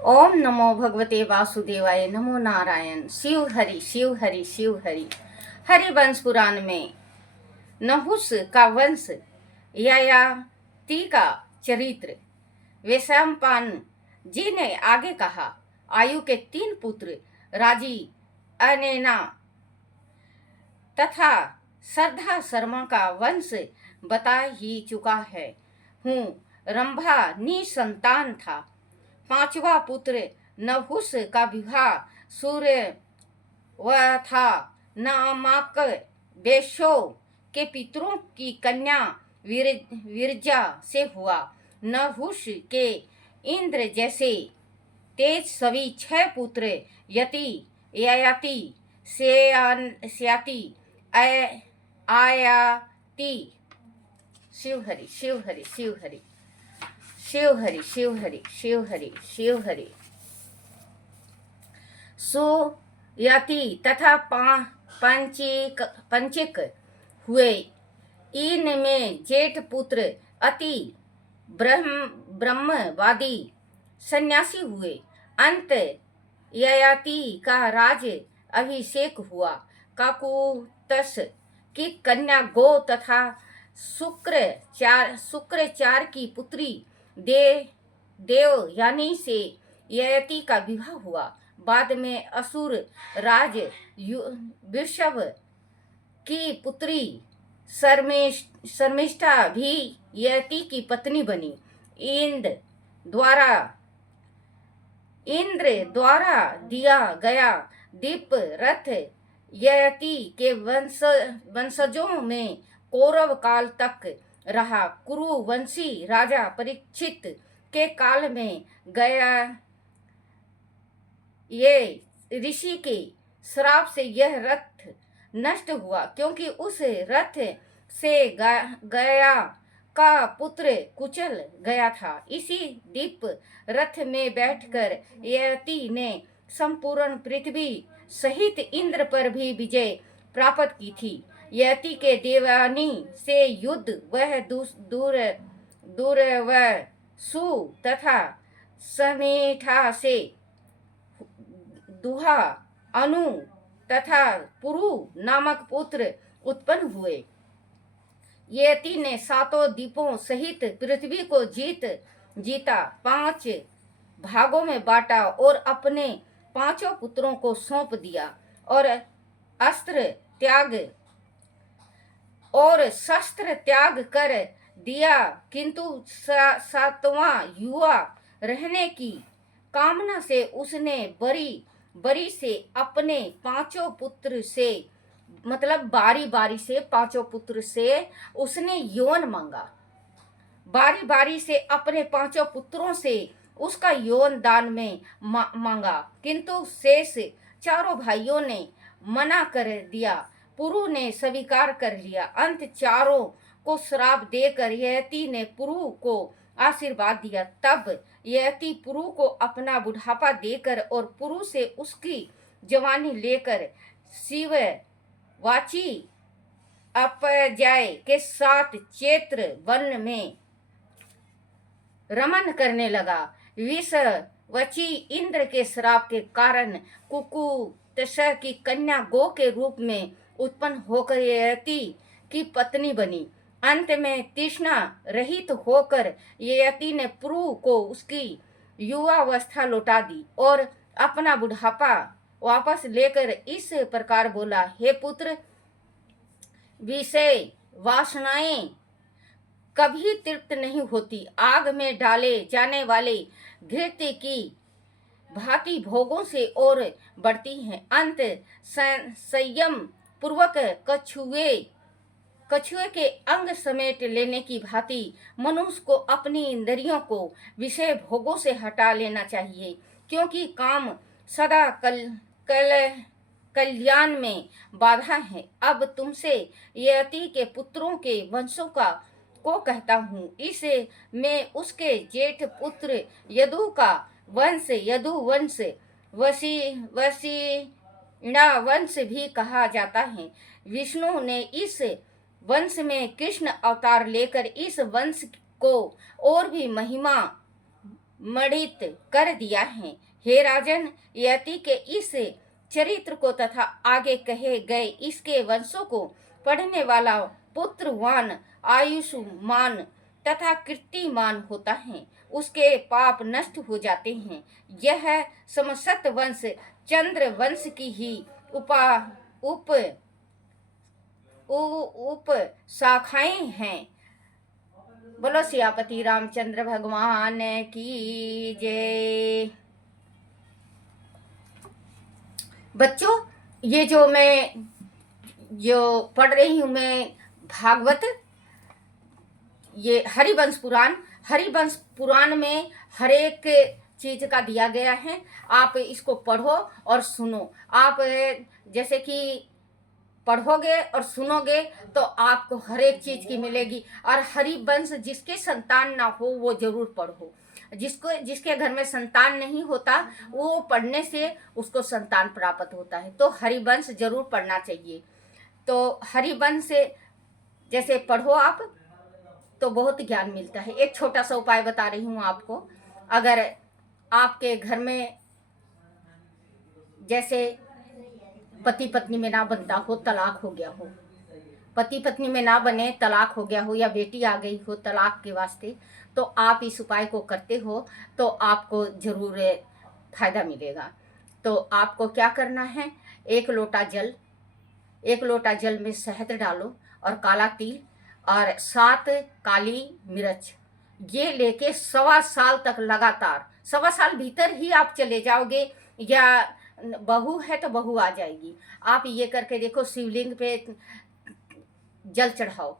ओम नमो भगवते वासुदेवाय। नमो नारायण। शिव हरि शिव हरि शिव हरि। हरिवंश पुराण में नहुस का वंश ययाति का चरित्र। वैशंपायन जी ने आगे कहा, आयु के 3 पुत्र राजी, अनैना तथा श्रद्धा शर्मा का वंश बता ही चुका है हूँ। रंभा निसंतान था। 5वां पुत्र नहुस का विवाह सूर्य व था नामक वैश्यों के पितरों की कन्या विरजा से हुआ। नहुस के इंद्र जैसे तेज सभी 6 पुत्र यति, ययाति, स्याति, आयाति। शिव हरि शिव हरि शिव हरि शिव हरि शिव हरि शिव हरि शिव हरि। सुयति तथा पंचिक हुए। इनमें जेठ पुत्र अति ब्रह्मवादी सन्यासी हुए। अंत ययाति का राज अभिषेक हुआ। काकुतस की कन्या गो तथा शुक्राचार्य की पुत्री देवयानी से ययाति का विवाह हुआ। बाद में असुर राज वृषभ की पुत्री शर्मिष्ठा भी ययाति की पत्नी बनी। इंद्र द्वारा दिया गया दीप रथ ययाति के वंशजों में कौरव काल तक रहा। कुरुवंशी राजा परीक्षित के काल में गया। ये ऋषि के श्राप से यह रथ नष्ट हुआ, क्योंकि उस रथ से गया का पुत्र कुचल गया था। इसी दीप रथ में बैठकर ययाति ने संपूर्ण पृथ्वी सहित इंद्र पर भी विजय प्राप्त की थी। ययाति के देवयानी से युद्ध वह दूरवसु तथा समेठा से दुहा, अनु तथा पुरु नामक पुत्र उत्पन्न हुए। ययाति ने 7 द्वीपों सहित पृथ्वी को जीता 5 भागों में बांटा और अपने 5 पुत्रों को सौंप दिया और शस्त्र त्याग कर दिया। किंतु 7वां युवा रहने की कामना से उसने बरी से अपने 5 पुत्र से, मतलब बारी बारी से 5 पुत्र से उसने यौन मांगा। बारी बारी से अपने 5 पुत्रों से उसका यौन दान में मांगा, किंतु शेष 4 भाइयों ने मना कर दिया। पुरु ने स्वीकार कर लिया। अंत 4 को श्राप देकर ययाति ने पुरु को आशीर्वाद दिया। तब ययाति पुरु को अपना बुढ़ापा देकर और पुरु से उसकी जवानी लेकर शिववाची अपजाय के साथ चैत्र वन में रमन करने लगा। विषवची इंद्र के श्राप के कारण कुकुतस की कन्या गो के रूप में उत्पन्न होकर ययाति की पत्नी बनी। अंत में तृष्णा रहित होकर ययाति ने पुरु को उसकी युवावस्था लौटा दी और अपना बुढ़ापा वापस लेकर इस प्रकार बोला, हे पुत्र, विषय वासनाएं कभी तृप्त नहीं होती। आग में डाले जाने वाले घृत की भांति भोगों से और बढ़ती हैं। अंत संयम पूर्वक कछुए के अंग समेट लेने की भांति मनुष्य को अपनी इंद्रियों को विषय भोगों से हटा लेना चाहिए, क्योंकि काम सदा कल्याण में बाधा है। अब तुमसे ययाति के पुत्रों के वंशों को कहता हूँ। इसे मैं उसके जेठ पुत्र यदु का वंश यदुवंश, वशिणा वंश भी कहा जाता है। विष्णु ने इस वंश में कृष्ण अवतार लेकर इस वंश को और भी मणित कर दिया है। हे राजन, यति के इस चरित्र को तथा आगे कहे गए इसके वंशों को पढ़ने वाला पुत्रवान, आयुष्मान तथा कीर्तिमान होता है, उसके पाप नष्ट हो जाते हैं। यह समसत वंश चंद्र वंश की ही उपा उप उप शाखाएं हैं। बोलो सियापति रामचंद्र भगवान की जय। बच्चों, ये जो पढ़ रही हूँ मैं भागवत, ये हरिवंश पुराण में हर एक चीज का दिया गया है। आप इसको पढ़ो और सुनो। आप जैसे कि पढ़ोगे और सुनोगे तो आपको हर एक चीज की मिलेगी। और हरिवंश जिसके संतान ना हो वो जरूर पढ़ो। जिसके घर में संतान नहीं होता वो पढ़ने से उसको संतान प्राप्त होता है। तो हरिवंश जरूर पढ़ना चाहिए। तो हरिवंश जैसे पढ़ो आप तो बहुत ज्ञान मिलता है। एक छोटा सा उपाय बता रही हूँ आपको। अगर आपके घर में जैसे पति पत्नी में ना बनता हो, तलाक हो गया हो, पति पत्नी में ना बने, तलाक हो गया हो, या बेटी आ गई हो तलाक के वास्ते, तो आप इस उपाय को करते हो तो आपको जरूर फायदा मिलेगा। तो आपको क्या करना है, एक लोटा जल में शहद डालो और काला तिल और 7 काली मिर्च, ये लेके 1.25 साल तक लगातार, 1.25 साल भीतर ही आप चले जाओगे, या बहू है तो बहू आ जाएगी। आप ये करके देखो, शिवलिंग पे जल चढ़ाओ।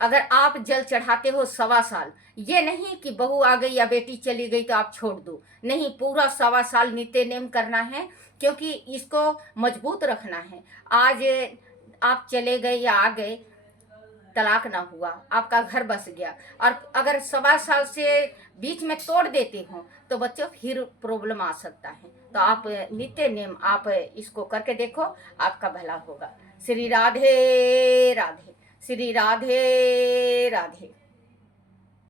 अगर आप जल चढ़ाते हो 1.25 साल, ये नहीं कि बहू आ गई या बेटी चली गई तो आप छोड़ दो, नहीं, पूरा 1.25 साल नित्य नेम करना है, क्योंकि इसको मजबूत रखना है। आज आप चले गए या आ गए, तलाक ना हुआ, आपका घर बस गया, और अगर 1.25 साल से बीच में तोड़ देते हो तो बच्चों फिर प्रॉब्लम आ सकता है। तो आप नित्य नेम आप इसको करके देखो, आपका भला होगा। श्री राधे राधे, श्री राधे राधे।